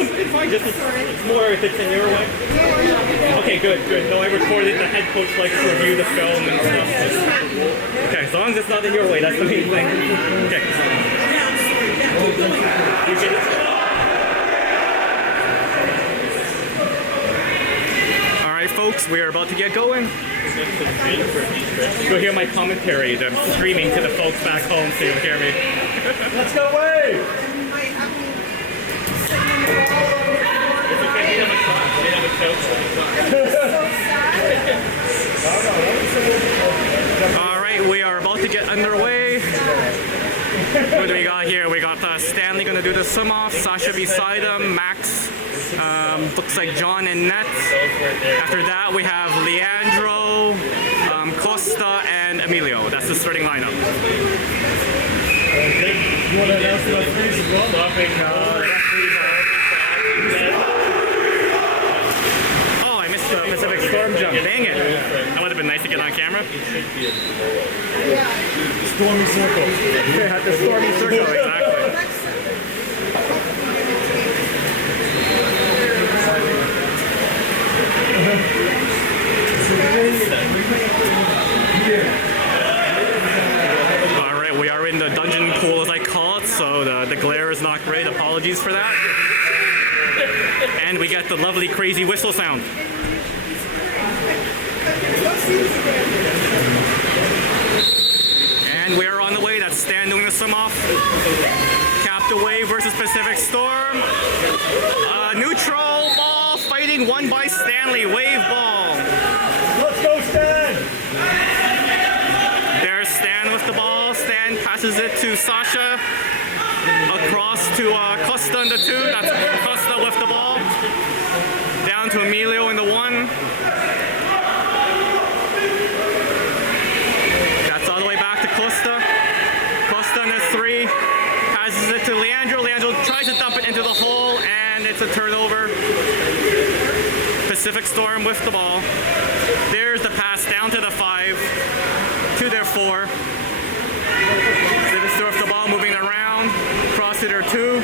It's fine. Just it's more if it's in your way. Okay, good. No, I recorded. The head coach likes to review the film and stuff. Okay, as long as it's not in your way, that's the main thing. Okay. All right, folks, we are about to get going. You'll hear my commentary. I'm screaming to the folks back home so you'll hear me. Let's go away! All right, we are about to get underway. What do we got here? We got Stanley gonna do the swim off, Sasha beside him, Max, looks like John and Net. After that, we have Leandro, Costa, and Emilio. That's the starting lineup. You want to announce the referees as well? Oh, I missed the Pacific Storm jump. Dang it. That would have been nice to get on camera. Stormy circle. At the stormy circle, exactly. Alright, we are in the dungeon pool as I call it, so the glare is not great. Apologies for that. And we get the lovely crazy whistle sound. And we're on the way. That's Stan doing the swim off. Captain Wave versus Pacific Storm. Neutral ball fighting won by Stanley. Wave ball. Let's go, Stan! There's Stan with the ball. Stan passes it to Sasha. Across to Costa in the 2. That's Costa with the ball. Down to Emilio in the 1. That's all the way back to Costa. Costa in the 3. Passes it to Leandro. Leandro tries to dump it into the hole, and it's a turnover. Pacific Storm with the ball. There's the pass down to the 5. To their 4. Pacific Storm with the ball moving around. Cross to their 2.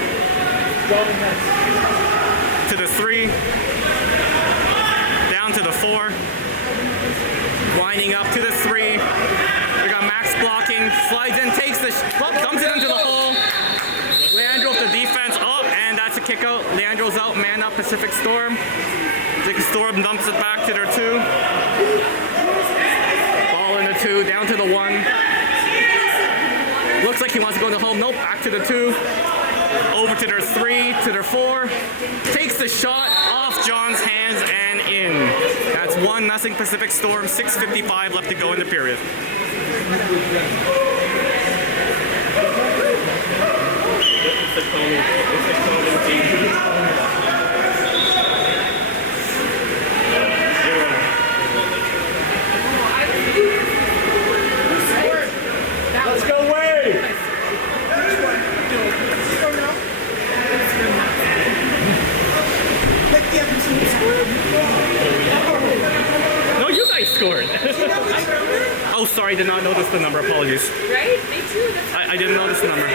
To the 3. Down to the 4. Winding up to the 3. We got Max blocking. Slides in, takes the dumps it into the hole. Leandro with the defense. Oh, and that's a kick out. Leandro's out, man up, Pacific Storm. Pacific Storm dumps it back to their 2. Ball in the 2, down to the 1. Looks like he wants to go to home. Nope, back to the 2. Over to their 3, to their 4. Takes the shot off John's hands and in. That's 1-0 Pacific Storm. 6:55 left to go in the period. Let's go away! No, you guys scored. Oh, sorry, did not notice the number. Apologies. Right? Me too. I didn't notice the number.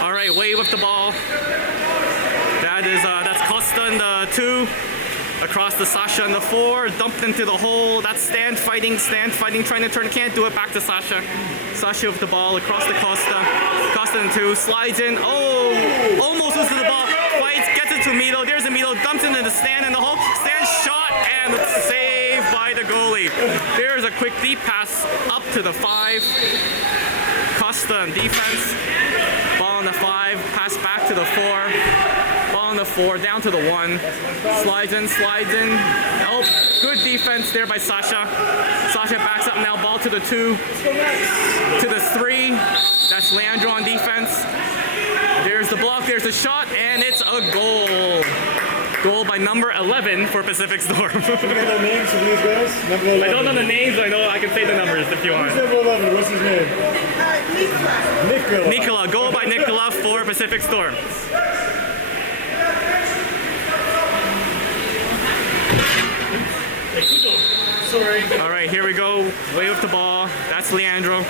All right, Wave with the ball. That's Costa in the 2. Across to Sasha in the 4. Dumped into the hole. That's Stan fighting, trying to turn. Can't do it. Back to Sasha. Sasha with the ball across to Costa. Costa in 2. Slides in. Oh, almost loses the ball. Fights, gets it to Emilio. There's Emilio. Dumps it into the Stan in the hole. Stan shot and saved by the goalie. There's a quick deep pass up to the 5. Costa in defense. Ball on the 5. Pass back to the 4. Ball on the 4. Down to the 1. Slides in. Oh, good defense there by Sasha. Sasha backs up now. Ball to the 2. To the 3. That's Leandro on defense. There's the block. There's the shot. And it's a goal. Goal by number 11 for Pacific Storm. Can I get the names of these guys? Number 11. I don't know the names. I know I can say the numbers if you want. Who's number 11? What's his name? Nicola. Nicola. Goal by Nicola for Pacific Storm. Sorry. All right, here we go. Way with the ball. That's Leandro.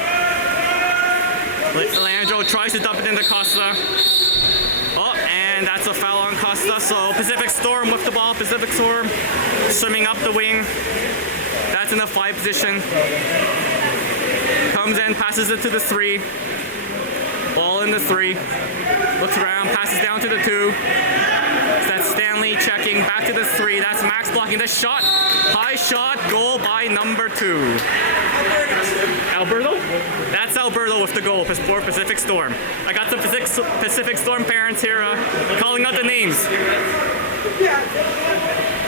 Leandro tries to dump it into Costa. Oh, and that's a foul on Costa. So Pacific Storm with the ball. Pacific Storm swimming up the wing. That's in the 5 position. Comes in, passes it to the 3. Ball in the 3. Looks around, passes down to the 2. That's Stanley checking back to the 3. That's Max blocking the shot. High shot, goal by number 2. Alberto? That's Alberto with the goal for Pacific Storm. I got some Pacific Storm parents here calling out the names.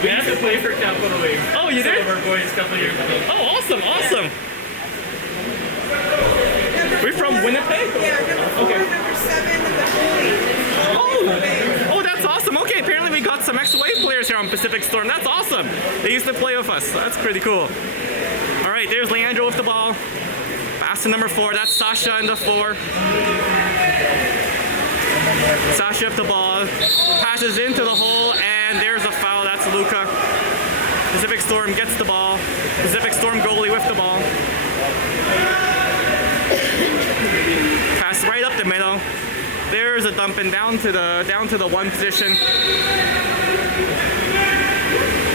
We had to play for Capital League. Oh, you did? Some of our boys a couple years ago. Oh, awesome, awesome. We're from Winnipeg? Yeah, okay. number 7 and the goalie. Oh, that's awesome. Okay, apparently we got some ex-Wave players here on Pacific Storm. That's awesome. They used to play with us. That's pretty cool. All right, there's Leandro with the ball. Pass to number 4. That's Sasha in the 4. Sasha with the ball. Passes into the hole, and there's a foul. That's Luca. Pacific Storm gets the ball. Pacific Storm goalie with the ball. Pass right up the middle. There's a dumping down to the 1 position.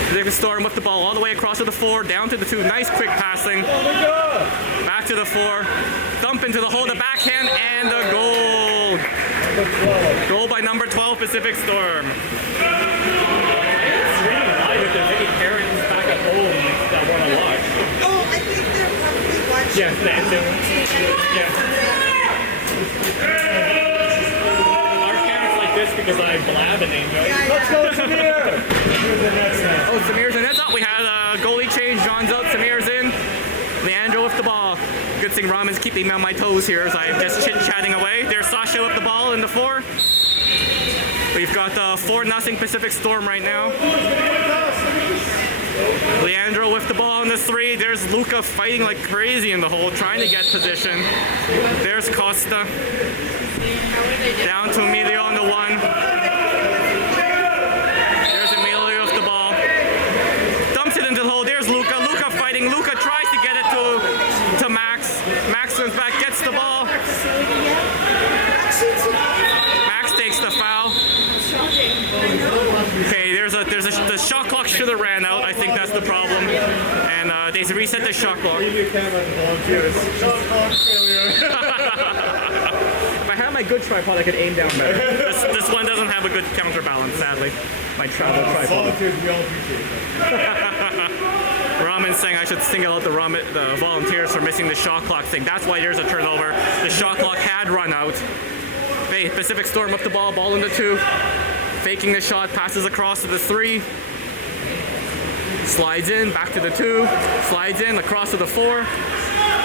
Pacific Storm with the ball all the way across to the 4, down to the 2. Nice quick passing. Back to the 4. Dump into the hole, the backhand, and the goal. Goal by number 12, Pacific Storm. It's really live if there's any parents back at home that want to watch. Oh, I think they're probably watching. Yes, dancing. Yeah. Our parents like this because I blab and they enjoy it. Let's go, Samir! Here's the next man. Oh, Samir's in. That's up. We had a goalie change. John's out. Samir's in. Leandro with the ball. Good thing Raman's keeping me on my toes here as I'm just chit-chatting away. There's Sasha with the ball in the 4. We've got the 4-0 Pacific Storm right now. Leandro with the ball in the 3. There's Luca fighting like crazy in the hole, trying to get position. There's Costa. Down to Emilio on the 1. There's Emilio with the ball. Dumps it into the hole. There's Luca. Luca fighting. Luca tries to get it to Max. Max swims back, gets the ball. Max takes the foul. Okay, the shot clock should have ran out. I think that's the problem. And they reset the shot clock. Leave your camera to volunteers. Shot clock failure. If I had my good tripod, I could aim down better. This one doesn't have a good counterbalance, sadly. My travel tripod. Volunteers, we all appreciate that. Raman's saying I should single out the volunteers for missing the shot clock thing. That's why there's a turnover. The shot clock had run out. Hey, Pacific Storm up the ball in the 2. Faking the shot, passes across to the 3. Slides in, back to the 2. Slides in, across to the 4.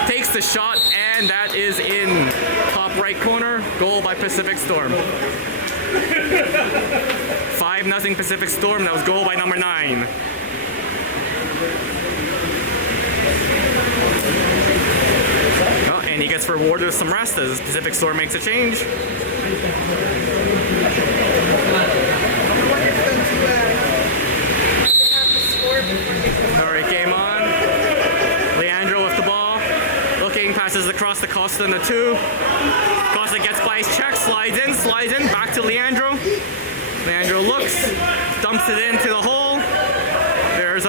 Takes the shot, and that is in. Top right corner, goal by Pacific Storm. 5-0 Pacific Storm, that was goal by number 9. Oh, and he gets rewarded with some rest as Pacific Storm makes a change. Alright, game on. Leandro with the ball. Looking, passes across the Costa in the 2. Costa gets by his check, slides in, back to Leandro. Leandro looks, dumps it into the hole. There's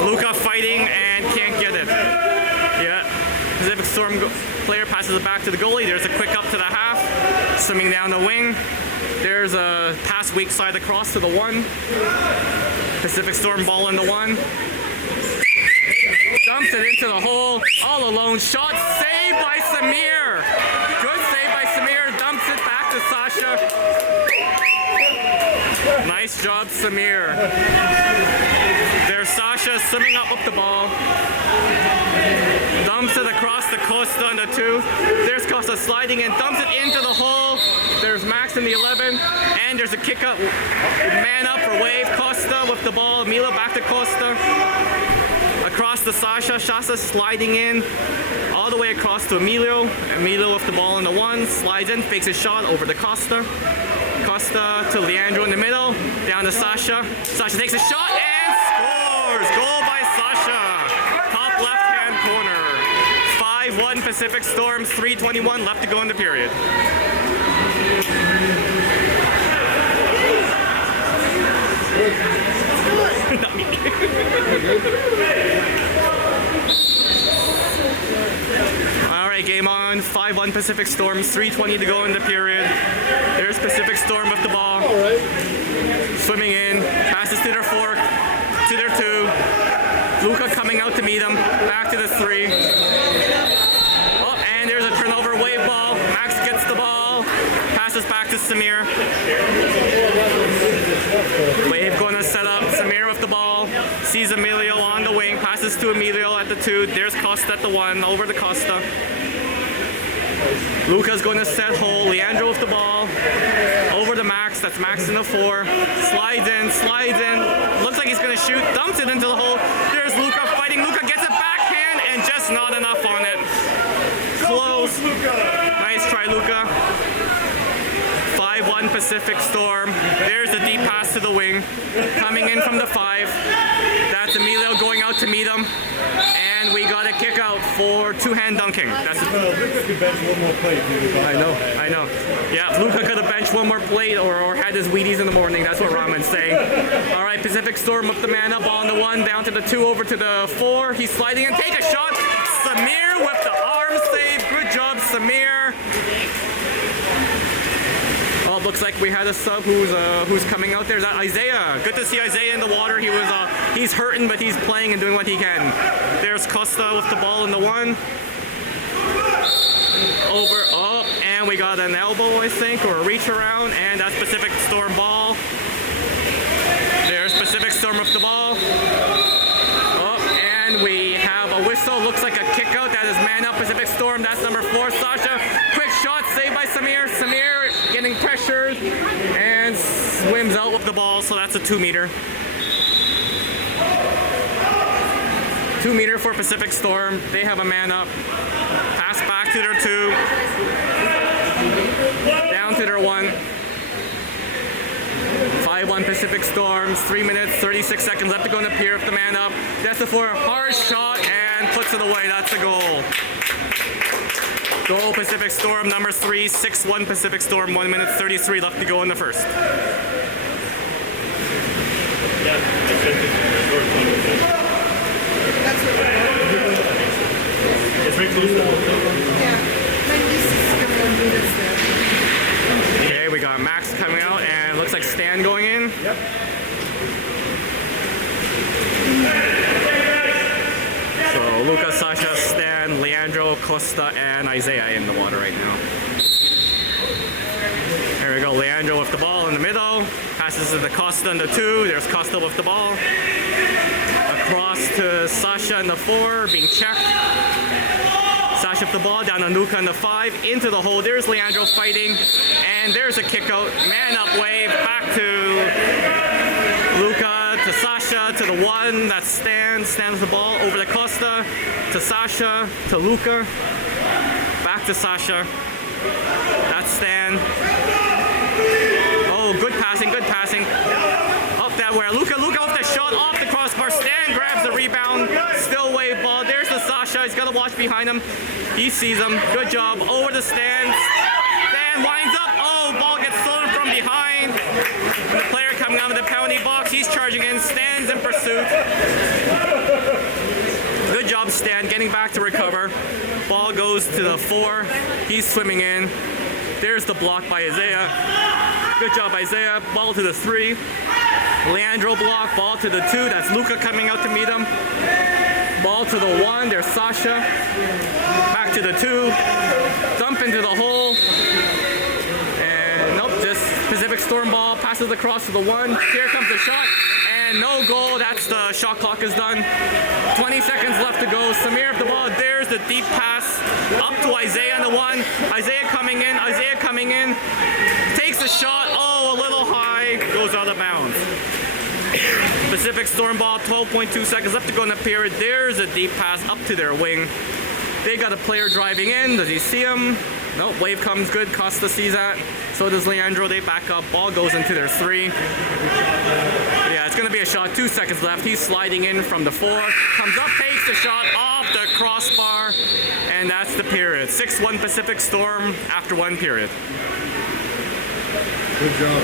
Luca fighting and can't get it. Yeah, Pacific Storm player passes it back to the goalie. There's a quick up to the half, swimming down the wing. There's a pass weak side across to the 1. Pacific Storm ball in the 1. Dumps it into the hole, all alone. Shot saved by Samir. Good save by Samir. Dumps it back to Sasha. Nice job, Samir. There's Sasha swimming up the ball. Dumps it across the Costa on the 2. There's Costa sliding in, dumps it into the hole. There's Max in the 11, and there's a kick up. Man up for Wave. Costa with the ball. Mila back to Costa. Across to Sasha. Sasha sliding in all the way across to Emilio. Emilio with the ball in the 1. Slides in, fakes a shot over to Costa. Costa to Leandro in the middle. Down to Sasha. Sasha takes a shot and scores. Goal by Sasha. Top left-hand corner. 5-1 Pacific Storm, 3:21 left to go in the period. Not me. Alright, game on. 5-1 Pacific Storm, 3:20 to go in the period. There's Pacific Storm with the ball. Swimming in, passes to their 4, to their 2. Luca coming out to meet him, back to the 3. Oh, and there's a turnover, wave ball. Max gets the ball, passes back to Samir. Wave going to set up, Samir with the ball, sees Emilio on the wing, passes to Emilio at the 2. There's Costa at the 1, over to Costa. Luca's going to set hole, Leandro with the ball, over to Max, that's Max in the 4, slides in, looks like he's going to shoot, dumps it into the hole. There's Luca fighting, Luca gets it backhand and just not enough on it. Close, nice try Luca. 5-1 Pacific Storm, there's the deep pass to the wing, coming in from the 5, that's Emilio going out to meet him. And we got a kick out for two-hand dunking. That's Luca could bench one more plate. I know. Yeah, Luca could have benched one more plate or had his Wheaties in the morning. That's what Raman's saying. All right, Pacific Storm with the man up on the 1, down to the 2, over to the 4. He's sliding in, take a shot. Samir with the arm save. Good job, Samir. Oh, looks like we had a sub who's coming out there. Is that Isaiah? Good to see Isaiah in the water. He's hurting, but he's playing and doing what he can. There's Costa with the ball in the 1. Over, up, and we got an elbow, I think, or a reach around, and that's Pacific Storm ball. There's Pacific Storm with the ball. Up, and we have a whistle. Looks like a kick out. That is man up Pacific Storm. That's number 4, Sasha. Quick shot, saved by Samir. Samir getting pressured and swims out with the ball, so that's a 2-meter. 2-meter for Pacific Storm. They have a man up. Pass back to their 2. Down to their 1. 5-1 Pacific Storm. 3 minutes, 36 seconds left to go in the pier with the man up. That's the 4. Hard shot and puts it away. That's a goal. Goal Pacific Storm number 3. 6-1 Pacific Storm. 1 minute 33 left to go in the first. It's very close to the whole thing. Okay, we got Max coming out and looks like Stan going in. Yep. So Luca, Sasha, Stan, Leandro, Costa, and Isaiah in the water right now. Here we go, Leandro with the ball in the middle. Passes to the Costa in the 2. There's Costa with the ball. Across to Sasha in the 4, being checked. Sasha with the ball, down on Luca in the 5, into the hole. There's Leandro fighting, and there's a kick out. Man up wave, back to Luca, to Sasha, to the 1. That's Stan. Stan with the ball, over to Costa, to Sasha, to Luca. Back to Sasha. That's Stan. Oh, good passing. Up that way. Luca off the shot, off the crossbar. Stan grabs the rebound. Still wave ball. There's the Sasha. He's got to watch behind him. He sees him. Good job. Over the Stan. Stan winds up. Oh, ball gets stolen from behind. The player coming out of the penalty box. He's charging in. Stan's in pursuit. Good job, Stan. Getting back to recover. Ball goes to the 4. He's swimming in. There's the block by Isaiah. Good job, Isaiah. Ball to the 3. Leandro block. Ball to the 2. That's Luca coming out to meet him. Ball to the 1. There's Sasha. Back to the 2. Dump into the hole. And nope, just Pacific Storm ball. Passes across to the 1. Here comes the shot. And no goal. That's the shot clock is done. 20 seconds left to go. Samir with the ball. There's the deep pass up to Isaiah on the 1. Isaiah coming in. Takes the shot. Oh, a little high. Goes out of bounds. Pacific Storm ball. 12.2 seconds left to go in the period. There's a deep pass up to their wing. They got a player driving in. Does he see him? Nope. Wave comes good. Costa sees that. So does Leandro. They back up. Ball goes into their 3. Yeah, it's going to be a shot. 2 seconds left. He's sliding in from the 4. Comes up, takes the shot off the crossbar. And And that's the period. 6-1 Pacific Storm after 1 period. Good job.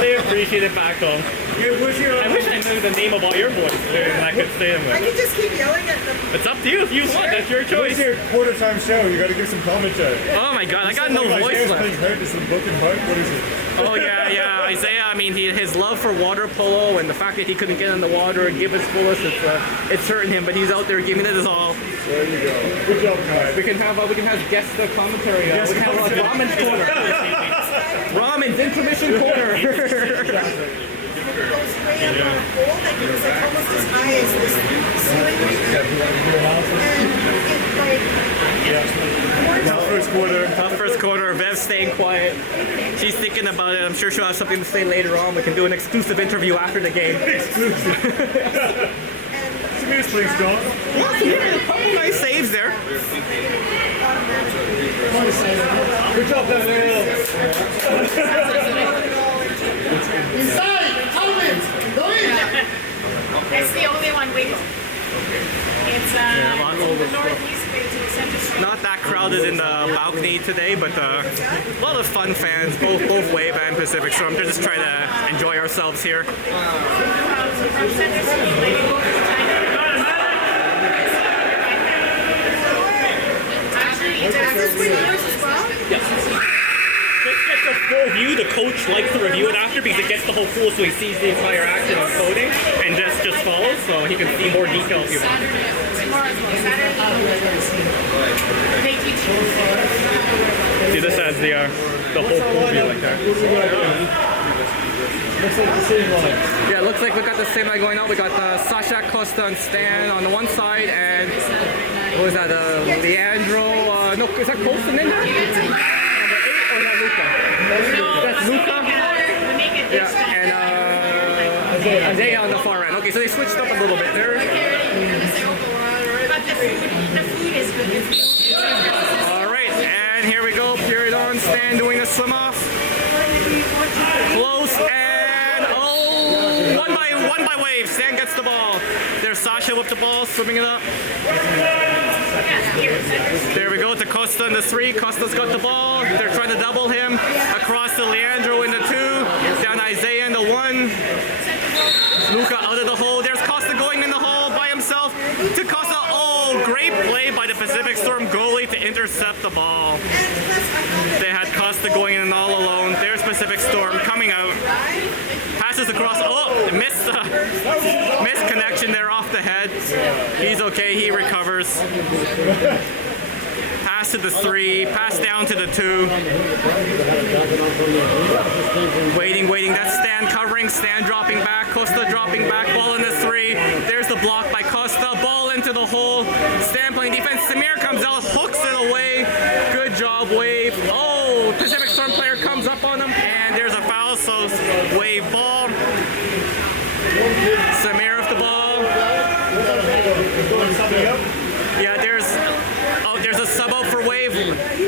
They appreciate it back home. I wish I knew the name of all your boys and I could say them I with. can just keep yelling at them. It's up to you if you want. That's your What's choice. your quarter time show? You gotta give some commentary. Oh my god, I got no voice left. Is it broken heart? What is it? Oh yeah, Isaiah. I mean, his love for water polo and the fact that he couldn't get in the water and give his fullest, it's hurting him. But he's out there giving it his all. There you go. Good job, Kai. We can have guest commentary. We can have Ramen's corner. Ramen's intermission corner. It goes way up on a pole that goes like almost as high as this ceiling. And Tough first quarter. Tough first quarter. Bev staying quiet. She's thinking about it. I'm sure she'll have something to say later on. We can do an exclusive interview after the game. Please, please don't. A couple nice saves there. Good job, Daniel. Inside! Helmet! Go in! It's the only one waiting. It's the northeast way to Center Street. Not that crowded in the balcony today, but a lot of fun fans, both Wave and Pacific Storm. They're just trying to enjoy ourselves here. From Center Street, waiting to China. Actually, it's this way yours as well? This gets a full view. The coach likes to review it after because it gets the whole pool so he sees the entire action unfolding and just follows so he can see more detail if you want. tomorrow as well. Saturday. They teach you. See, this has the whole pool view like that. Looks like the same line. Yeah, it looks like we got the same line going on. We got Sasha, Costa, and Stan on the one side, and what was that? Leandro. No, is that Costa in there? Number 8 or is that Luca? That's Luca. We make it Yeah, and Isaiah on the far end. Okay, so they switched up a little bit there. But the food is good. All right, and here we go. Period on. Stan doing the swim off. Close and one by Wave. Stan gets the ball. There's Sasha with the ball, swimming it up. There we go to Costa in the 3. Costa's got the ball. They're trying to double him. Across to Leandro in the 2. Down Isaiah in the 1. Luca out of the hole. There's Costa going in the hole by himself. To Costa. Oh, great play by the Pacific Storm goalie to intercept the ball. They had Costa going in all alone. There's Pacific Storm coming out. Passes across. Oh, missed connection there off the head. He's okay. He recovers. Pass to the 3. Pass down to the 2. Waiting. That's Stan covering. Stan dropping back. Costa dropping back. Ball in the 3. There's the block by Costa. Ball into the hole. Stan playing defense. Samir comes out, hooks it away. Good job, Wave. Oh, Pacific Storm player comes up on him, and there's a foul. So Wave ball. Samir with the ball. Yeah, there's a sub out for Wave.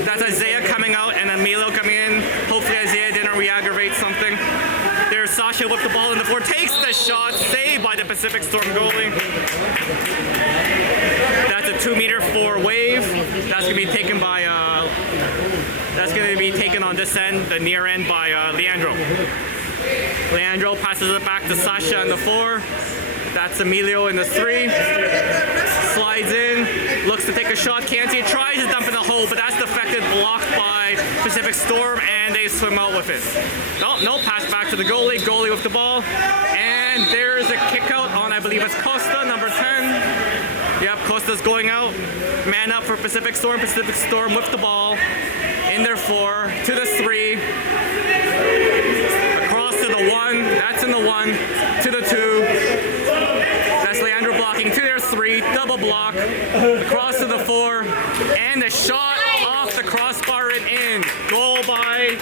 That's Isaiah coming out and Emilio coming in. Hopefully Isaiah didn't re-aggravate something. There's Sasha with the ball in the floor. Takes the shot. Saved by the Pacific Storm goalie. That's a 2-meter for Wave. That's gonna be taken by on this end, the near end by Leandro. Leandro passes it back to Sasha in the 4. That's Emilio in the 3. Slides in, looks to take a shot, can't see it, tries to dump in the hole, but that's deflected, blocked by Pacific Storm, and they swim out with it. No, pass back to the goalie with the ball, and there's a kick out on, I believe it's Costa, number 10. Yep, Costa's going out. Man up for Pacific Storm with the ball in their 4, to the 3. Across to the 1, that's in the 1, to the 2. That's Leandro blocking to their 3, double block, across to the 4, and the shot off the crossbar and in. Goal by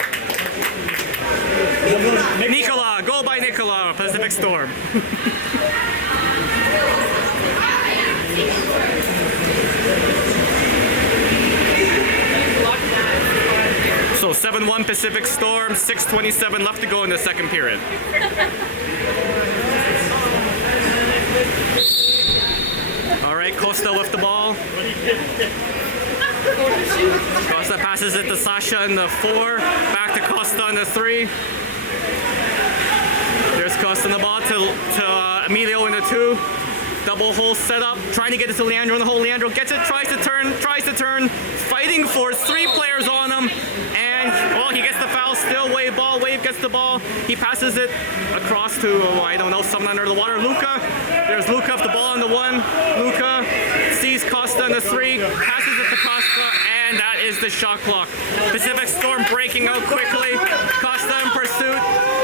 Nicola, Pacific Storm. So 7-1 Pacific Storm, 6:27 left to go in the second period. All right, Costa with the ball. Costa passes it to Sasha in the 4. Back to Costa in the 3. There's Costa in the ball to Emilio in the 2. Double hole setup, trying to get it to Leandro in the hole. Leandro gets it, tries to turn, fighting for 3 players on him, and well, he gets the foul. Still Wave ball. Wave gets the ball. He passes it across to I don't know, someone under the water. Luca. There's Luca with the ball on the 1. Luca sees Costa in the 3, passes it to Costa, and that is the shot clock. Pacific Storm breaking out quickly. Costa in pursuit.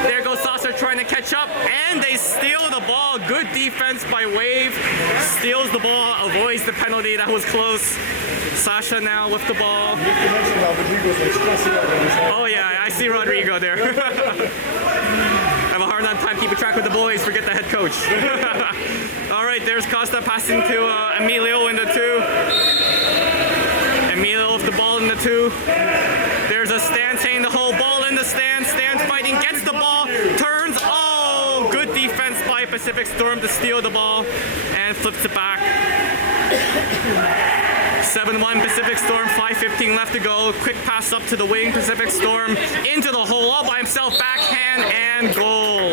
There goes Sasha trying to catch up, and they steal the ball. Good defense by Wave. Steals the ball, avoids the penalty. That was close. Sasha now with the ball. Oh yeah, I see Rodrigo there. I have a hard enough time keeping track with the boys. Forget the head coach. All right, there's Costa passing to Emilio in the 2. Emilio with the ball in the 2. There's a stand taking the whole ball in the stand. Stand fighting, gets the ball, turns. Oh, good defense by Pacific Storm to steal the ball and flips it back. 7-1 Pacific Storm, 5:15 left to go. Quick pass up to the wing, Pacific Storm into the hole all by himself, backhand and goal.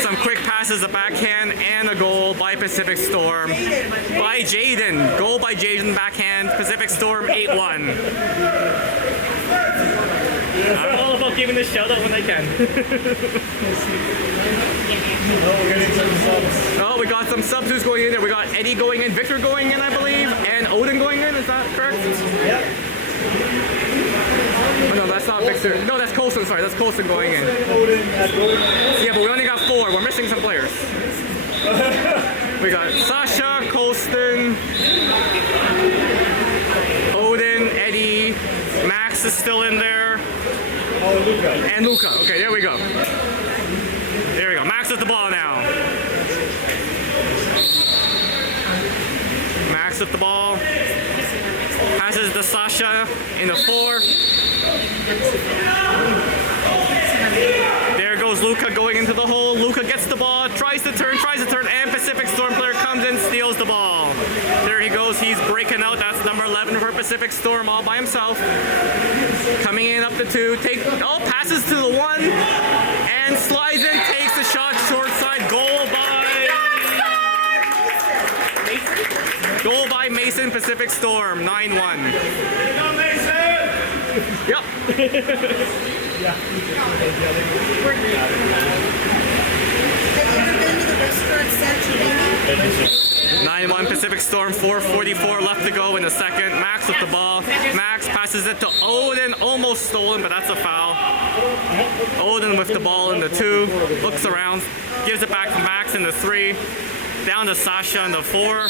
Some quick passes, a backhand and a goal by Pacific Storm. By Jaden, goal by Jaden, backhand, Pacific Storm 8-1. I'm all about giving this shout out when I can. Oh, we got some subs. Who's going in there? We got Eddie going in, Victor going in, I believe, and Odin going in. Is that correct? Yep. Oh, no, that's not Victor. No, that's Colson. Sorry, that's Colson going in. Yeah, but we only got 4. We're missing some players. We got Sasha, Colston, Odin, Eddie, Max is still in there. Oh, Luca. And Luca. Okay, there we go. There we go. Max with the ball now. Max with the ball. Passes to Sasha in the 4. There goes Luca going into the hole. Luca gets the ball, tries to turn, and Pacific Storm player comes in, steals the ball. There he goes. He's breaking out. That's number 11 for Pacific Storm all by himself. Coming in up to 2. Passes to the 1 and slides in, takes the shot short side. Goal by Mason, Pacific Storm, 9-1. Yep. Yeah. Have you ever been to the restaurant Santorini? 9-1 Pacific Storm, 4:44 left to go in the second. Max with the ball. Max passes it to Odin, almost stolen, but that's a foul. Odin with the ball in the 2, looks around, gives it back to Max in the 3, down to Sasha in the 4.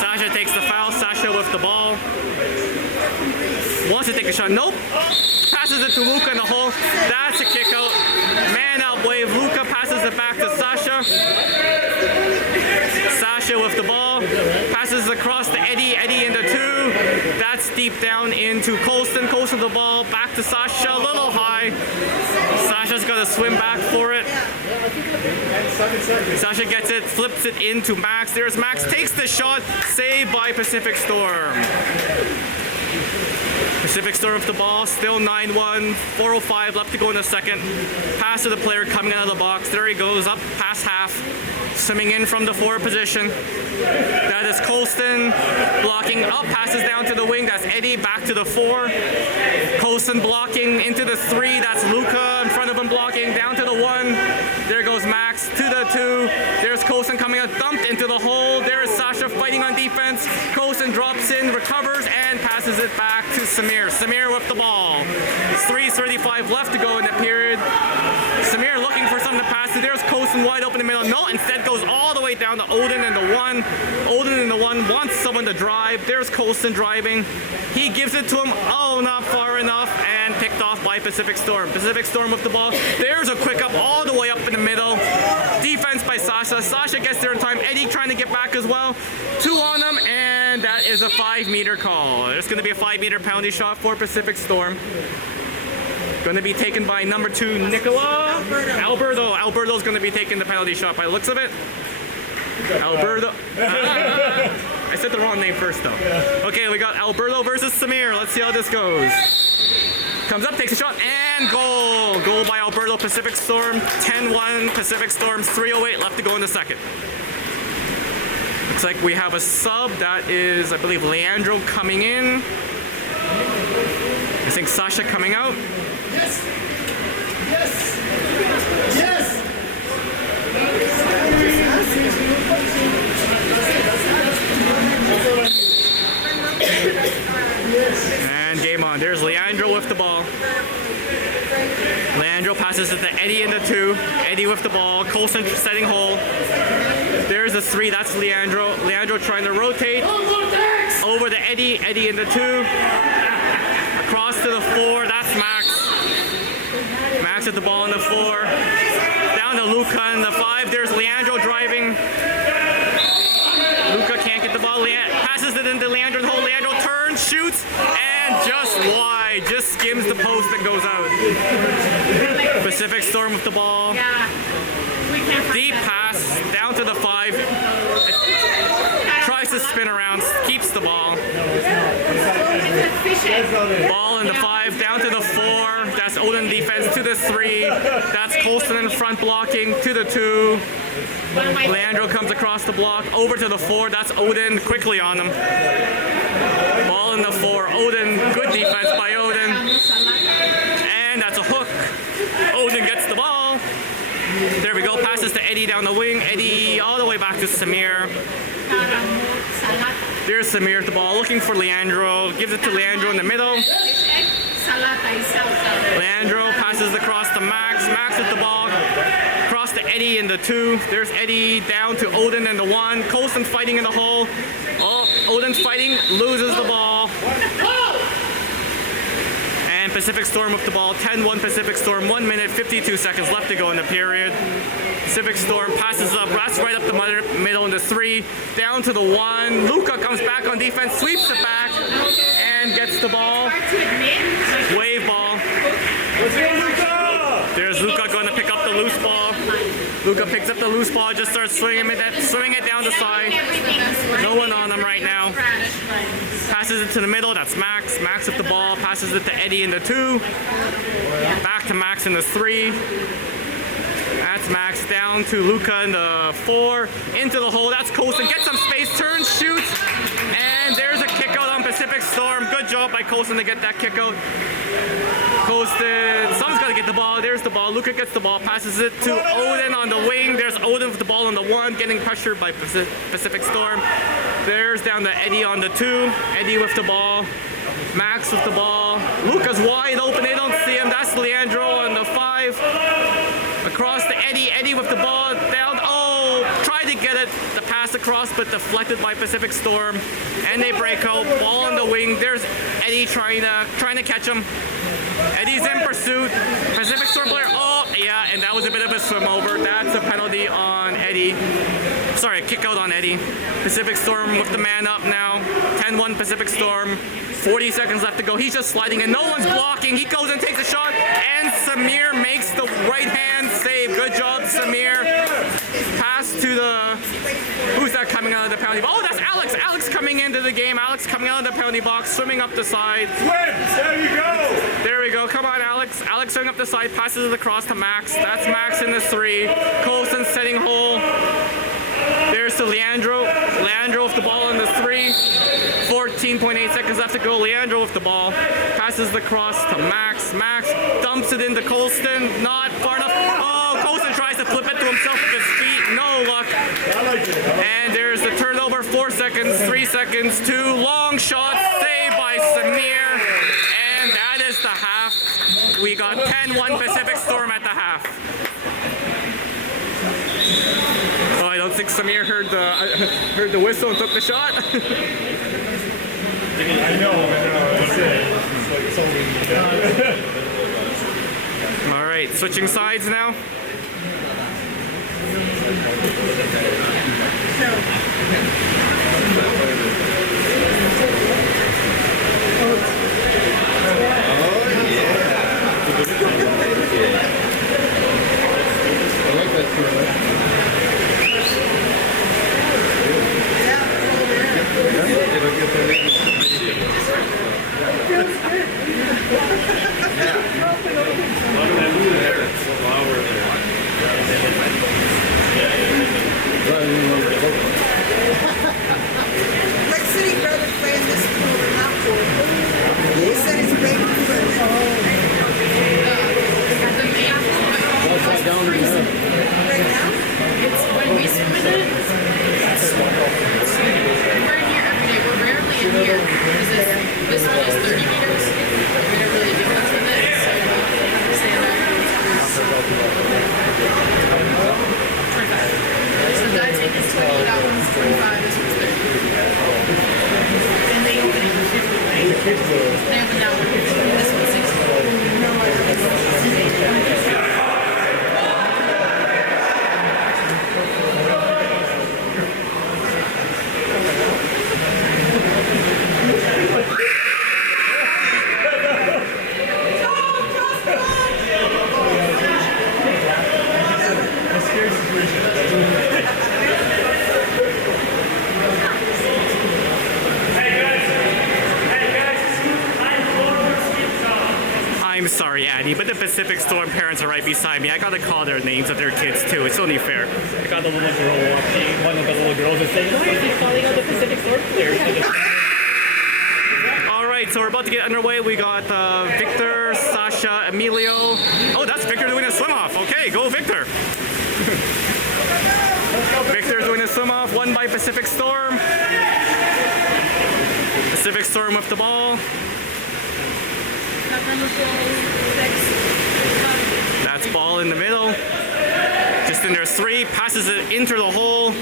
Sasha takes the foul. Sasha with the ball. Wants to take a shot. Nope. Passes it to Luca in the hole. That's a kick out. Man out Wave. Luca passes it back to Sasha. Sasha with the ball. Passes across to Eddie. Eddie into 2. That's deep down into Colston. Colston the ball. Back to Sasha. A little high. Sasha's going to swim back for it. Sasha gets it, flips it into Max. There's Max, takes the shot, saved by Pacific Storm. Pacific Storm with the ball, still 9-1, 4:05 left to go in the second. Pass to the player coming out of the box. There he goes, up past half, swimming in from the 4 position. That is Colston, blocking up, passes down to the wing. That's Eddie, back to the 4. Colston blocking into the 3. That's Luca in front of him blocking, down to the 1. There goes Max to the 2. There's Colston coming out, dumped into the hole. There is Sasha fighting on defense. Colston drops in, recovers, and passes it back to Samir. Samir with the ball. 3:35 left to go in the period. Samir looking for something to pass to. There's Colston wide open in the middle. No, instead goes all the way down to Odin in the 1. Odin in the 1 wants someone to drive. There's Colston driving. He gives it to him. Oh, not far enough. And picked off by Pacific Storm. Pacific Storm with the ball. There's a quick up all the way up in the middle. Defense by Sasha. Sasha gets there in time. Eddie trying to get back as well. 2 on him, and that is a 5-meter call. There's going to be a 5-meter penalty shot for Pacific Storm. Going to be taken by number 2, Nicola. Alberto. Alberto's going to be taking the penalty shot by the looks of it. Alberto. I said the wrong name first though. Okay, we got Alberto versus Samir. Let's see how this goes. Comes up, takes a shot, and goal! Goal by Alberto Pacific Storm. 10-1 Pacific Storms, 3:08 left to go in the second. Looks like we have a sub. That is, I believe, Leandro coming in. I think Sasha coming out. Yes! Yes! Yes! And game on. There's Leandro with the ball. Leandro passes it to Eddie in the 2. Eddie with the ball. Colson setting hole. There's a 3. That's Leandro. Leandro trying to rotate. Over to Eddie. Eddie in the 2. Across to the 4. That's Max. Max at the ball in the 4. Down to Luca in the 5. There's Leandro driving. Luca can't get the ball. Passes it into Leandro in the hole. Leandro turns, shoots, and just wide. Just skims the post and goes out. Pacific Storm with the ball. Yeah. We can't Deep pass down to the 5. Tries to spin around, keeps the ball. Ball in the 5, down to the 4. That's Odin defense to the 3. That's Colson in front blocking to the 2. Leandro comes across the block over to the 4. That's Odin quickly on him. Ball in the 4. Odin, good defense by Odin. And that's a hook. Odin gets the ball. There we go. Passes to Eddie down the wing. Eddie all the way back to Samir. There's Samir at the ball, looking for Leandro. Gives it to Leandro in the middle. Leandro passes across to Max. Max with the ball. Across to Eddie in the 2. There's Eddie down to Odin in the 1. Colson fighting in the hole. Oh, Odin's fighting. Loses the ball. And Pacific Storm with the ball. 10-1 Pacific Storm. 1 minute, 52 seconds left to go in the period. Pacific Storm passes up, that's right up the middle in the 3, down to the 1. Luca comes back on defense, sweeps it back, and gets the ball. Wave ball. There's Luca going to pick up the loose ball. Luca picks up the loose ball, just starts swinging it down the side. No one on him right now. Passes it to the middle, that's Max. Max with the ball, passes it to Eddie in the 2. Back to Max in the 3. That's Max down to Luca in the 4. Into the hole. That's Colson. Gets some space. Turns, shoots. And there's a kick out on Pacific Storm. Good job by Colson to get that kick out. Colson. Someone's got to get the ball. There's the ball. Luca gets the ball. Passes it to Odin on the wing. There's Odin with the ball on the 1. Getting pressured by Pacific Storm. There's down to Eddie on the 2. Eddie with the ball. Max with the ball. Luca's wide open. They don't see him. That's Leandro on the 5. Across to Eddie. Eddie with the ball down. Oh, tried to get it. The pass across, but deflected by Pacific Storm. And they break out. Ball on the wing. There's Eddie trying to catch him. Eddie's in pursuit. Pacific Storm player. Oh, yeah, and that was a bit of a swim over. That's a penalty on Eddie. Sorry, a kick out on Eddie. Pacific Storm with the man up now. 10-1 Pacific Storm. 40 seconds left to go. He's just sliding and no one's blocking. He goes and takes a shot, and Samir makes the right hand save. Good job, Samir. Pass to the... Who's that coming out of the penalty box? Oh, that's Alex. Alex coming into the game. Alex coming out of the penalty box, swimming up the side. There you go. There we go. Come on, Alex. Alex swimming up the side, passes it across to Max. That's Max in the 3. Colson setting hole. There's to Leandro. Leandro with the ball in the 3. 14.8 seconds left to go. Leandro with the ball. Passes the cross to Max. Max dumps it into Colston. Not far enough. Oh, Colston tries to flip it to himself with his feet. No luck. And there's the turnover. 4 seconds. 3 seconds. 2 long shots. Saved by Samir. And that is the half. We got 10-1 Pacific Storm at the half. Oh, I don't think Samir heard the whistle and took the shot. I know. All right, switching sides now. I'm sorry, Addy, but the Pacific Storm parents are right beside me. I gotta call their names of their kids too. It's only fair. I got the little girl watching. One of the little girls is saying, "Why is he calling out the Pacific Storm players?" All right, so we're about to get underway. We got Victor, Sasha, Emilio. Oh, that's Victor doing a swim off. Okay, go Victor. Victor doing a swim off. Won by Pacific Storm. Pacific Storm with the ball. That's ball in the middle. Just in there's three. Passes it into the hole.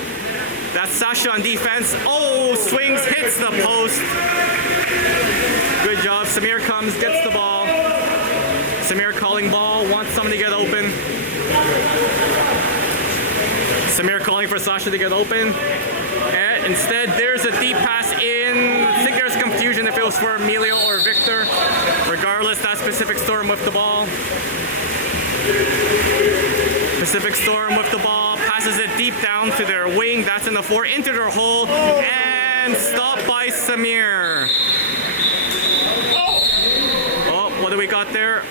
That's Sasha on defense. Oh, swings, hits the post. Good job. Samir comes, gets the ball. Samir calling ball, wants someone to get open. Samir calling for Sasha to get open. And instead, there's a deep pass in. I think there's confusion if it was for Emilio or Victor. Regardless, that's Pacific Storm with the ball. Pacific Storm with the ball, passes it deep down to their wing. That's in the four, into their hole, and stopped by Samir. Oh, what do we got there?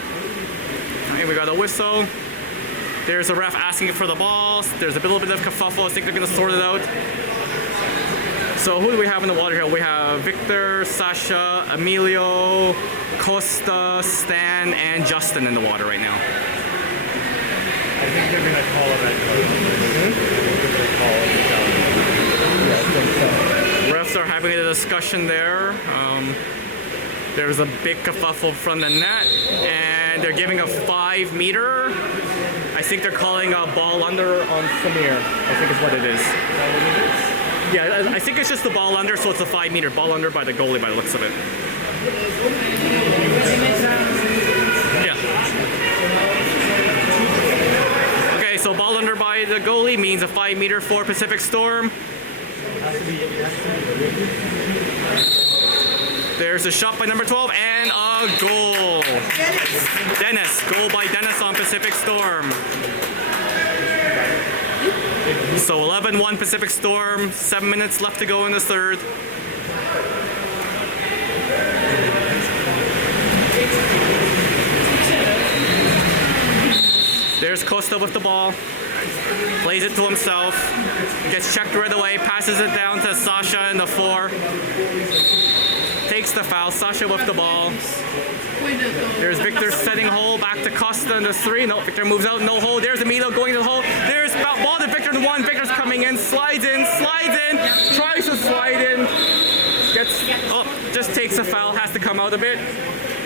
Okay, we got a whistle. There's a ref asking for the ball. There's a little bit of kerfuffle. I think they're going to sort it out. So who do we have in the water here? We have Victor, Sasha, Emilio, Costa, Stan, and Justin in the water right now. I think they're going to call it at Refs are having a discussion there. There's a big kerfuffle from the net, and they're giving a 5 meter. I think they're calling a ball under on Samir. I think is what it is. Yeah, I think it's just the ball under, so it's a 5 meter ball under by the goalie by the looks of it. Yeah. Okay, so ball under by the goalie means a 5 meter for Pacific Storm. There's a shot by number 12 and a goal. Dennis, goal by Dennis on Pacific Storm. So 11-1 Pacific Storm, 7 minutes left to go in the third. There's Costa with the ball, plays it to himself, gets checked right away, passes it down to Sasha in the 4. Takes the foul, Sasha with the ball. There's Victor setting hole, back to Costa in the 3. No, Victor moves out, no hole. There's Emilio going to the hole. There's ball to Victor in the 1. Victor's coming in, slides in, tries to slide in. Just takes a foul, has to come out a bit.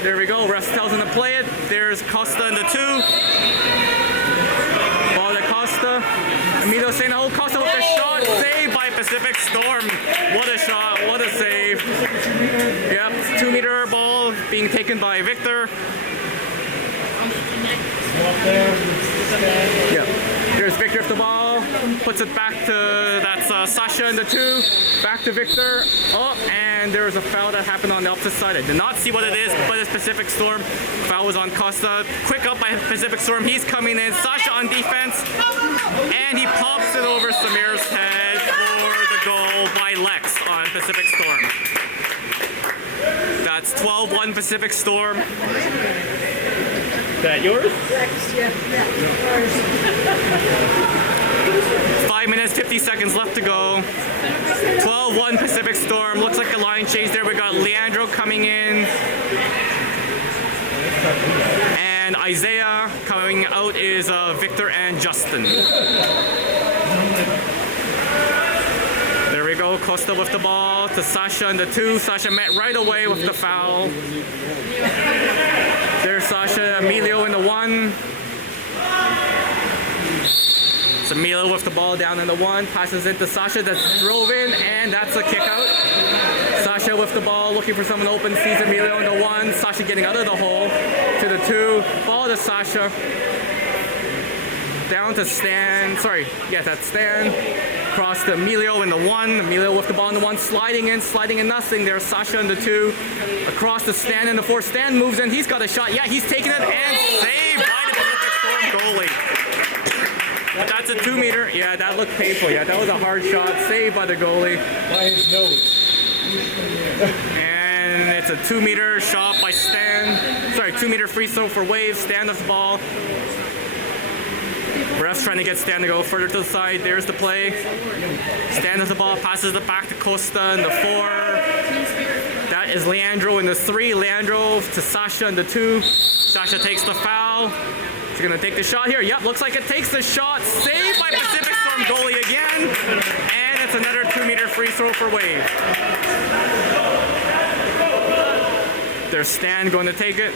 There we go, ref tells him to play it. There's Costa in the 2. Ball to Costa. Emilio saying, oh, Costa with the shot. Saved by Pacific Storm. What a shot, what a save. Yep, 2 meter ball being taken by Victor. Yep. There's Victor with the ball. Puts it back to, that's Sasha in the 2. Back to Victor. Oh, and there's a foul that happened on the opposite side. I did not see what it is, but it's Pacific Storm. Foul was on Costa. Quick up by Pacific Storm. He's coming in. Sasha on defense. And he pops it over Samir's head for the goal by Lex on Pacific Storm. That's 12-1 Pacific Storm. Is that yours? 5 minutes, 50 seconds left to go. 12-1 Pacific Storm. Looks like a line change there. We got Leandro coming in. And Isaiah coming out is Victor and Justin. There we go. Costa with the ball to Sasha in the 2. Sasha met right away with the foul. There's Sasha, Emilio in the 1. It's Emilio with the ball down in the 1. Passes it to Sasha, that's drove in, and that's a kick out. Sasha with the ball, looking for someone open, sees Emilio in the 1. Sasha getting out of the hole to the 2. Ball to Sasha. Down to Stan. Sorry, yeah, that's Stan. Cross to Emilio in the 1. Emilio with the ball in the 1, sliding in nothing. There's Sasha in the 2. Across to Stan in the 4. Stan moves in. He's got a shot. Yeah, he's taking it and saved by the Pacific Storm goalie. That's That's a 2 meter. Yeah, that looked painful. Yeah, that was a hard shot. Saved by the goalie. By his nose. And it's a 2 meter shot by Stan. Sorry, 2 meter free throw for Wave. Stan with the ball. Ref's trying to get Stan to go further to the side. There's the play. Stan with the ball, passes it back to Costa in the 4. That is Leandro in the 3. Leandro to Sasha in the 2. Sasha takes the foul. He's gonna take the shot here. Yep, looks like it takes the shot. Saved by Pacific Storm goalie again. And it's another 2 meter free throw for Wave. There's Stan going to take it.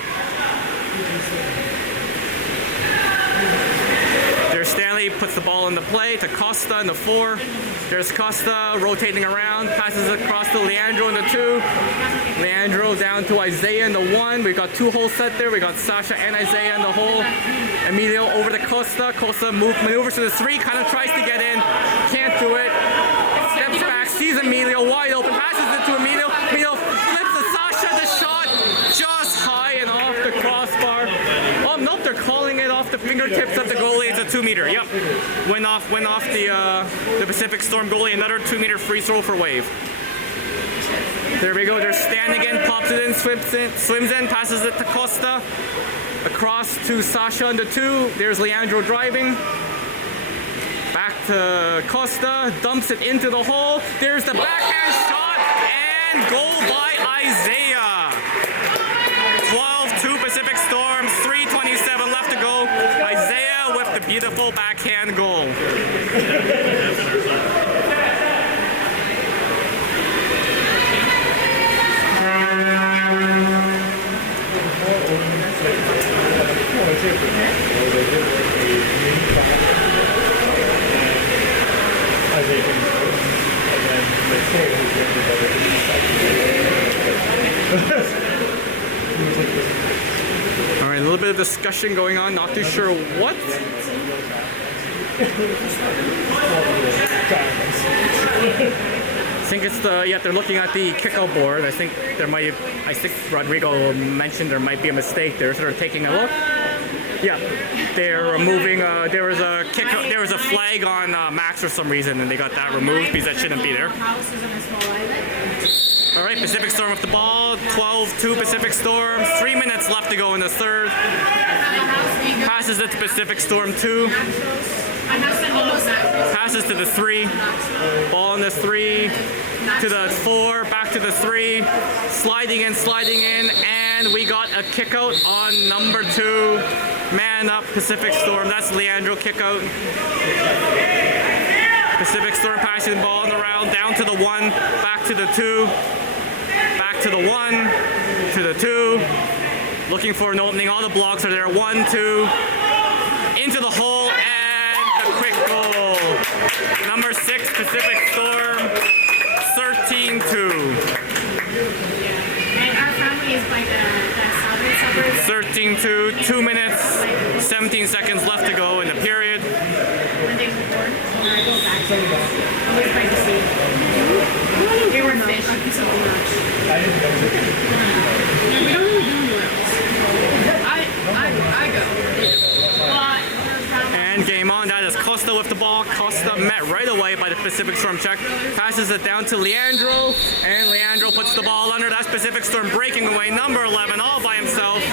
There's Stanley, puts the ball into play to Costa in the 4. There's Costa rotating around, passes it across to Leandro in the 2. Leandro down to Isaiah in the 1. We've got 2 holes set there. We got Sasha and Isaiah in the hole. Emilio over to Costa. Costa maneuvers to the 3, kind of tries to get in. Can't do it. Steps back, sees Emilio wide open, passes it to Emilio. Emilio flips to Sasha. The shot just high and off the crossbar. Oh, nope, they're calling it off the fingertips of the goalie. It's a 2 meter. Yep. Went off the Pacific Storm goalie. Another 2 meter free throw for Wave. There we go. There's Stan again. Pops it in, swims in, passes it to Costa. Across to Sasha on the 2. There's Leandro driving. Back to Costa. Dumps it into the hole. There's the backhand shot and goal by Isaiah. 12-2 Pacific Storm. 3:27 left to go. Isaiah with the beautiful backhand goal. All right, a little bit of discussion going on. Not too sure what. I think it's they're looking at the kickout board. I think Rodrigo mentioned there might be a mistake there, so they're taking a look. Yeah, they're removing, there was a flag on Max for some reason, and they got that removed because that shouldn't be there. All right, Pacific Storm with the ball, 12-2 Pacific Storm, 3 minutes left to go in the 3rd. Passes it to Pacific Storm 2. Passes to the 3. Ball in the 3, to the 4, back to the 3. Sliding in, and we got a kick out on number 2. Man up, Pacific Storm. That's Leandro kick out. Pacific Storm passing the ball in the round, down to the 1, back to the 2, back to the 1, to the 2. Looking for an opening. All the blocks are there. 1, 2, into the hole, and a quick goal. Number 6, Pacific Storm, 13-2. And our family is by the southern suburbs. 13-2, 2 minutes, 17 seconds left to go in the period. When they were born, when I go back to always by the sea. They were fish. So much. Yeah, we don't really do anywhere else. I go. But And game on. That is Costa with the ball. Costa met right away by the Pacific Storm check. Passes it down to Leandro, and Leandro puts the ball under. That's Pacific Storm breaking away. Number 11 all by himself.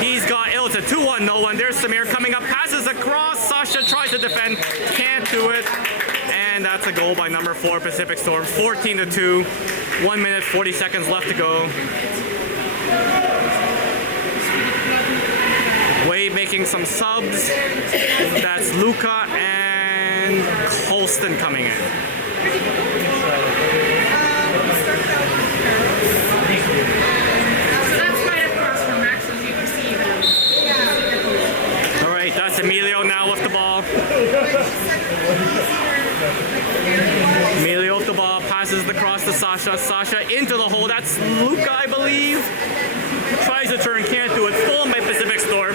He's got it's a 2-1, no one. There's Samir coming up, passes across. Sasha tries to defend, can't do it. And that's a goal by number 4 Pacific Storm. 14-2. 1 minute 40 seconds left to go. Wade making some subs. That's Luca and Colston coming in. so that's right across from Max, as you can see them. All right, that's Emilio now with the ball. Emilio with the ball, passes the cross to Sasha. Sasha into the hole. That's Luca, I believe. Tries to turn, can't do it. Stolen by Pacific Storm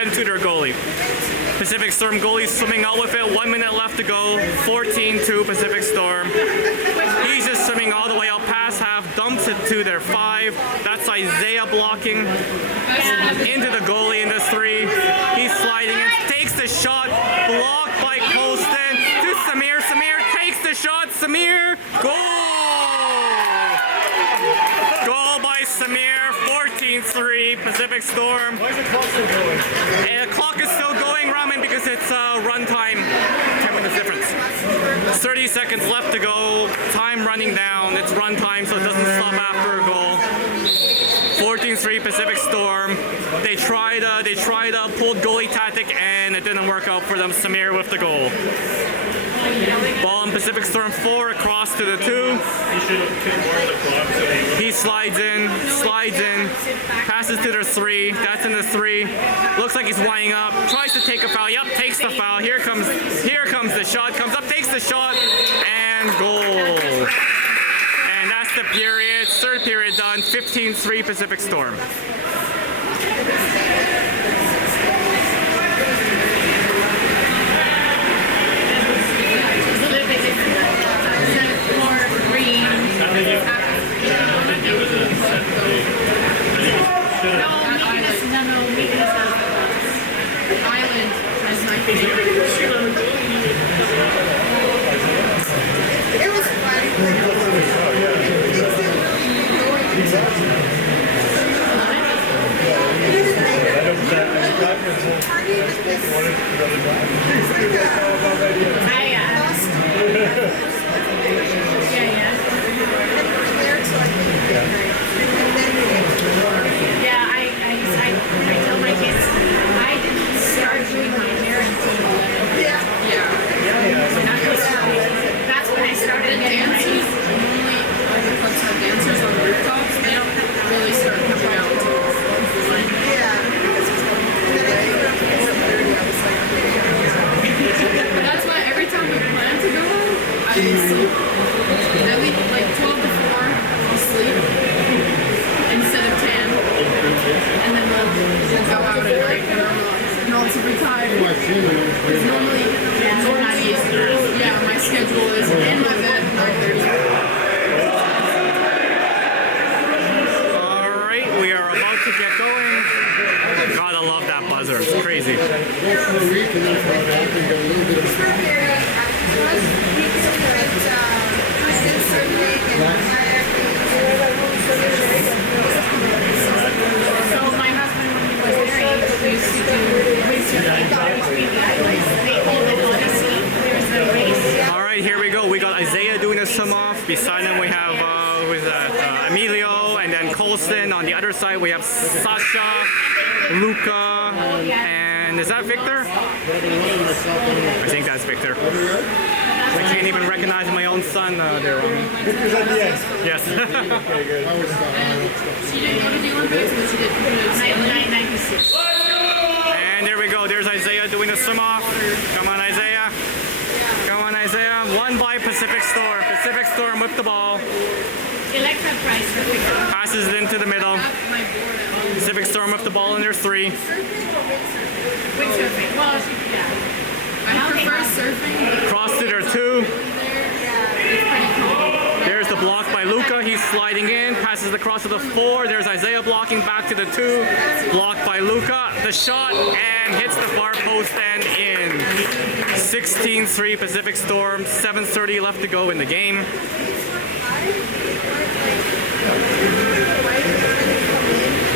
and to their goalie. Pacific Storm goalie swimming out with it. 1 minute left to go. 14-2 Pacific Storm. He's just swimming all the way out past half. Dumps it to their 5. That's Isaiah blocking. Into the goalie in this 3. He's sliding in. Takes the shot. Blocked by Cole. Goal! Goal by Samir, 14-3, Pacific Storm. Why is the clock still going? And the clock is still going, Ramen, because it's run time. 10 minutes difference. 30 seconds left to go. Time running down. It's run time, so it doesn't stop after a goal. 14-3 Pacific Storm. They tried a pulled goalie tactic, and it didn't work out for them. Samir with the goal. Ball in Pacific Storm 4 across to the 2. He should have killed more of the clock so he He slides in, passes to their 3. That's in the 3. Looks like he's winding up. Tries to take a foul. Yep, takes the foul. Here comes the shot. Comes up, takes the shot, and goal. And that's the period. Third period done. 15-3 Pacific Storm. It's a little bit different. More green. No, Weakness has Island as my favorite. It was fun. I tell my kids, I didn't start doing my hair until 11. That's when I started getting Dances, normally all the clubs have dancers on rooftops. They don't really start coming out until 1. But that's why every time we plan to go out, I sleep. At least like 12 to 4, I'll sleep instead of 10. And then we'll go out at night and I'm not super tired. Because normally, my schedule is in my bed at 9:30. Alright, we are about to get going. God, I love that buzzer. It's crazy. So my husband, when he was married, we used to do windsurfing. They called it Odyssey. There's a race. Alright, here we go. We got Isaiah doing a swim off. Beside him we have Emilio, and then Colston. On the other side we have Sasha, Luca, and is that Victor? I think that's Victor. I can't even recognize my own son there. Victor's at the end. Yes. Okay, good. She didn't go to the Olympics, but she did 1996. And there we go. There's Isaiah doing the swim off. Come on, Isaiah. Come on, Isaiah. Won by Pacific Storm. Pacific Storm with the ball. Electra Price for Victor. Passes it into the middle. my board at home. Pacific Storm with the ball in their 3. Windsurfing. Well, yeah. I prefer surfing. Cross to their 2. It's pretty cool. There's the block by Luca. He's sliding in. Passes across to the 4. There's Isaiah blocking back to the 2. Blocked by Luca. The shot and hits the far post and in. 16-3 Pacific Storm. 7:30 left to go in the game.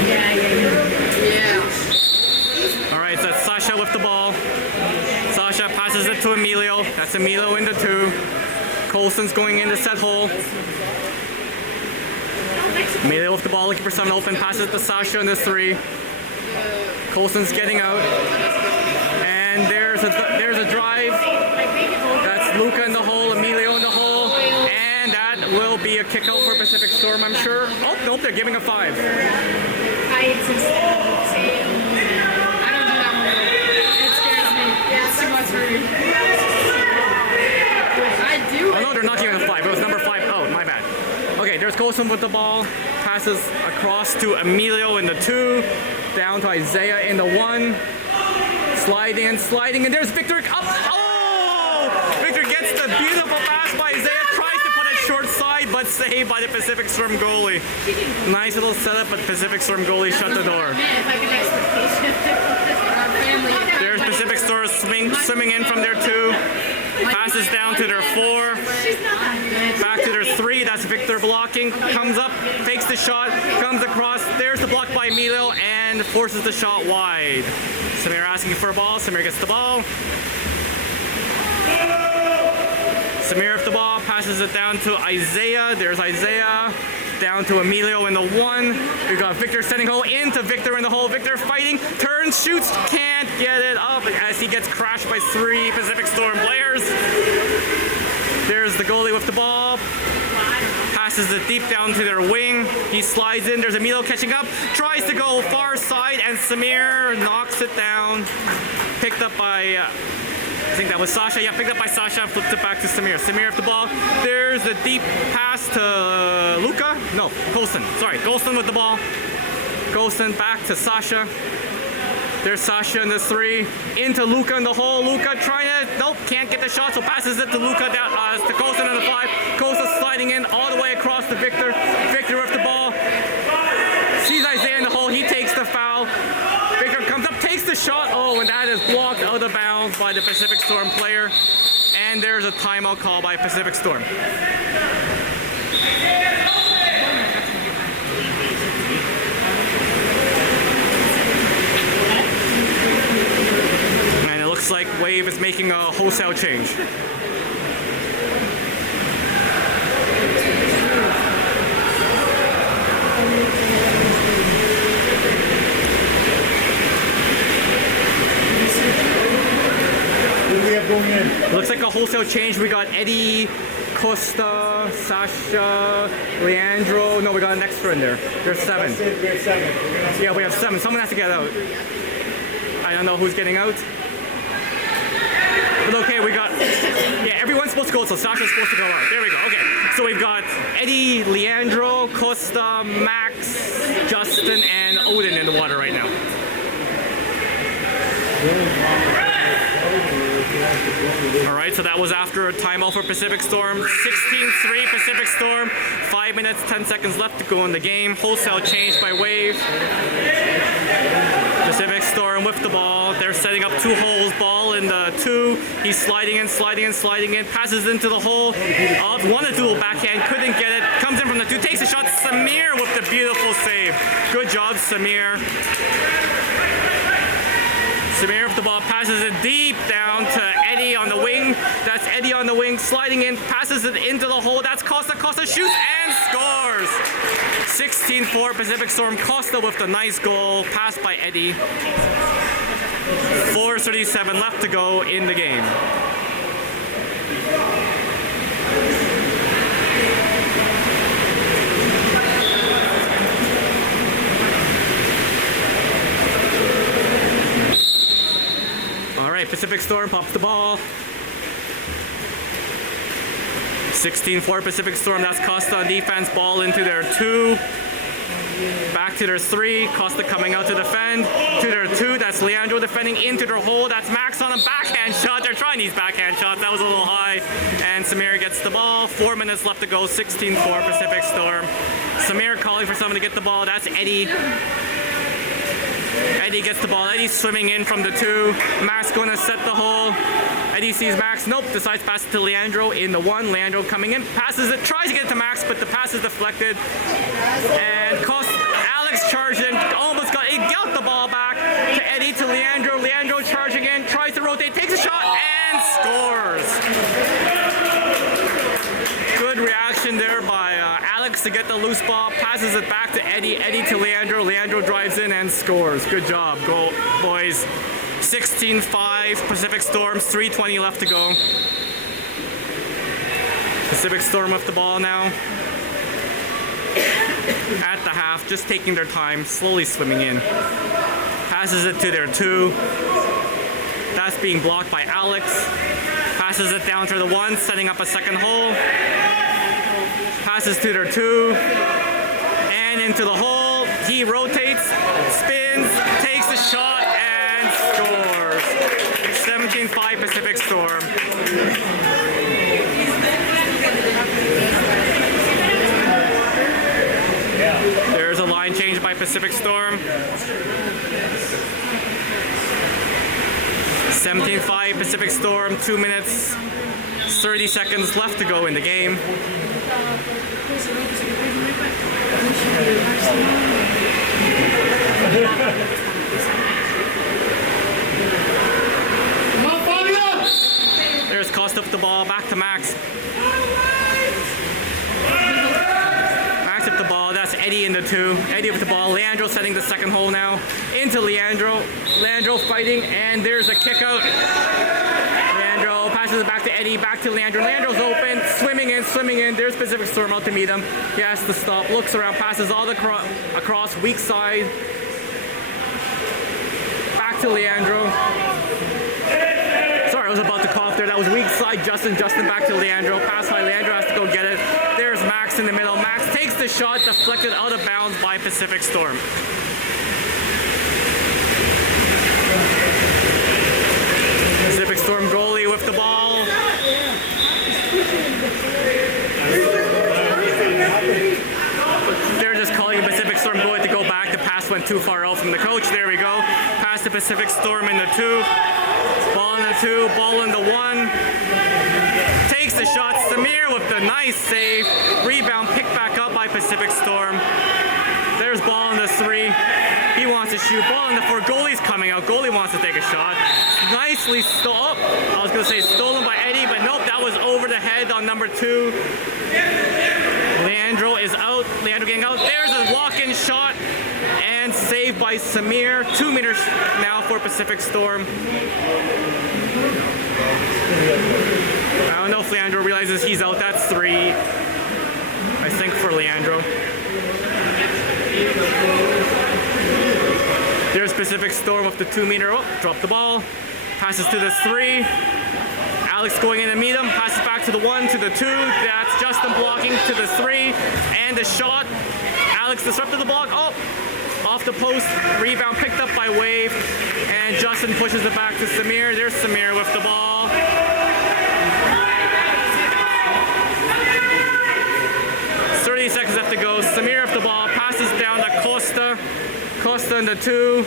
Yeah. All right, so that's Sasha with the ball. Sasha passes it to Emilio. That's Emilio in the 2. Colson's going in the set hole. Emilio with the ball, looking for someone open. Passes to Sasha in the 3. Colson's getting out. And there's a drive. That's Luca in the hole, Emilio in the hole. And that will be a kick out for Pacific Storm, I'm sure. Oh, nope, they're giving a 5. I don't do that one. It scares me. Yeah, it's too much for me. I do Oh it. no, they're not giving a 5. It was number 5. Oh, my bad. Okay, there's Colson with the ball. Passes across to Emilio in the 2. Down to Isaiah in the 1. Sliding, and there's Victor up. Oh! Victor gets the beautiful pass by Isaiah. Tries to put it short side, but saved by the Pacific Storm goalie. Nice little setup, but Pacific Storm goalie shut the door. Man, if I could expectation. Our There's Pacific Storm swimming in from their 2. Passes down to their 4. Back to their 3. That's Victor blocking. Comes up, fakes the shot, comes across. There's the block by Emilio and forces the shot wide. Samir asking for a ball. Samir gets the ball. Samir with the ball, passes it down to Isaiah. There's Isaiah. Down to Emilio in the 1. We've got Victor sending hole into Victor in the hole. Victor fighting, turns, shoots, can't get it up as he gets crashed by 3 Pacific Storm players. There's the goalie with the ball. Passes it deep down to their wing. He slides in. There's Emilio catching up. Tries to go far side and Samir knocks it down. Picked up by... I think that was Sasha. Yeah, picked up by Sasha. Flipped it back to Samir. Samir with the ball. There's the deep pass to Luca. No, Golston. Sorry, Golston with the ball. Golston back to Sasha. There's Sasha in the 3. Into Luca in the hole. Luca trying to... Nope, can't get the shot, so passes it to Luca down to Golston in the 5. Golston sliding in all the way across to Victor. Victor with the ball. Sees Isaiah in the hole. He takes the foul. Victor comes up, takes the shot. Oh, and that is blocked out of bounds by the Pacific Storm player. And there's a timeout call by Pacific Storm. And it looks like Wave is making a wholesale change. Going in. Looks like a wholesale change. We got Eddie, Costa, Sasha, Leandro. No, we got an extra in there. There's 7. We have 7. Yeah, we have 7. Someone has to get out. I don't know who's getting out. But okay, we got... Yeah, everyone's supposed to go, so Sasha's supposed to go out. There we go. Okay, so we've got Eddie, Leandro, Costa, Max, Justin, and Odin in the water right now. Alright, so that was after a timeout for Pacific Storm. 16-3 Pacific Storm. 5 minutes, 10 seconds left to go in the game. Wholesale change by Wave. Pacific Storm with the ball. They're setting up 2 holes. Ball in the 2. He's sliding in, sliding in, sliding in. Passes into the hole. Wanted to do a backhand. Couldn't get it. Comes in from the 2. Takes a shot. Samir with the beautiful save. Good job, Samir. Samir with the ball, passes it deep down to Eddie on the wing. That's Eddie on the wing, sliding in, passes it into the hole. That's Costa. Costa shoots and scores. 16-4 Pacific Storm. Costa with the nice goal, passed by Eddie. 4:37 left to go in the game. Pacific Storm pops the ball. 16-4 Pacific Storm. That's Costa on defense. Ball into their 2. Back to their 3. Costa coming out to defend. To their 2. That's Leandro defending into their hole. That's Max on a backhand shot. They're trying these backhand shots. That was a little high. And Samir gets the ball. 4 minutes left to go. 16-4 Pacific Storm. Samir calling for someone to get the ball. That's Eddie. Eddie gets the ball. Eddie's swimming in from the 2. Max going to set the hole. Eddie sees Max. Nope. Decides to pass it to Leandro in the 1. Leandro coming in. Passes it. Tries to get it to Max, but the pass is deflected. And Alex charged in. Almost got... He got the ball back to Eddie, to Leandro. Leandro charging in. Tries to rotate. Takes a shot and scores. Good reaction there by Alex to get the loose ball. Passes it back to Eddie. Eddie to Leandro. Leandro drives in and scores. Good job, go boys. 16-5 Pacific Storms. 3:20 left to go. Pacific Storm with the ball now. At the half, just taking their time, slowly swimming in. Passes it to their 2. That's being blocked by Alex. Passes it down to the 1, setting up a second hole. Passes to their 2. And into the hole. He rotates, spins, takes a shot, and scores. 17-5 Pacific Storm. There's a line change by Pacific Storm. 17-5 Pacific Storm, 2 minutes, 30 seconds left to go in the game. Come on, Fabio! There's Costa up the ball, back to Max. Max up the ball, that's Eddie in the 2. Eddie up the ball, Leandro setting the second hole now. Into Leandro. Leandro fighting, and there's a kick out. Leandro passes it back to Eddie, back to Leandro. Leandro's open, swimming in. There's Pacific Storm out to meet him. He has to stop, looks around, passes all the across, weak side. Back to Leandro. Sorry, I was about to cough there. That was weak side, Justin back to Leandro. Pass high, Leandro has to go get it. There's Max in the middle. Max takes the shot, deflected out of bounds by Pacific Storm. Pacific Storm goalie with the ball. They're just calling a Pacific Storm goalie to go back. The pass went too far out from the coach. There we go. Pass to Pacific Storm in the 2. Ball in the 2. Ball in the 1. Takes the shot. Samir with the nice save. Rebound picked back up by Pacific Storm. There's ball in the 3. He wants to shoot. Ball in the 4. Goalie's coming out. Goalie wants to take a shot. Nicely stolen. I was going to say stolen by Eddie, but nope, that was over the head on number 2. Leandro is out. Leandro getting out. There's a walk-in shot and saved by Samir. 2 meters now for Pacific Storm. I don't know if Leandro realizes he's out. That's 3, I think, for Leandro. There's Pacific Storm with the 2 meter. Oh, drop the ball. Passes to the 3. Alex going in to meet him. Passes back to the 1, to the 2. That's Justin blocking to the 3. And the shot. Alex disrupted the block. Oh, off the post. Rebound picked up by Wave. And Justin pushes it back to Samir. There's Samir with the ball. Seconds left to go. Samir with the ball. Passes down to Costa. Costa in the 2.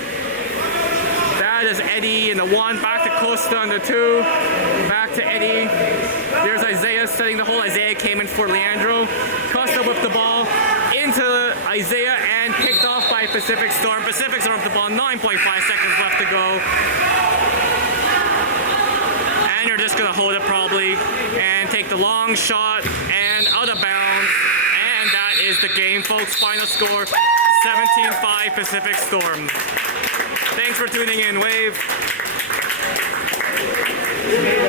That is Eddie in the 1. Back to Costa in the 2. Back to Eddie. There's Isaiah setting the hole. Isaiah came in for Leandro. Costa with the ball into Isaiah and picked off by Pacific Storm. Pacific Storm with the ball. 9.5 seconds left to go. And you're just going to hold it probably and take the long shot and out of bounds. And that is the game, folks. Final score, 17-5 Pacific Storm. Thanks for tuning in, Wave.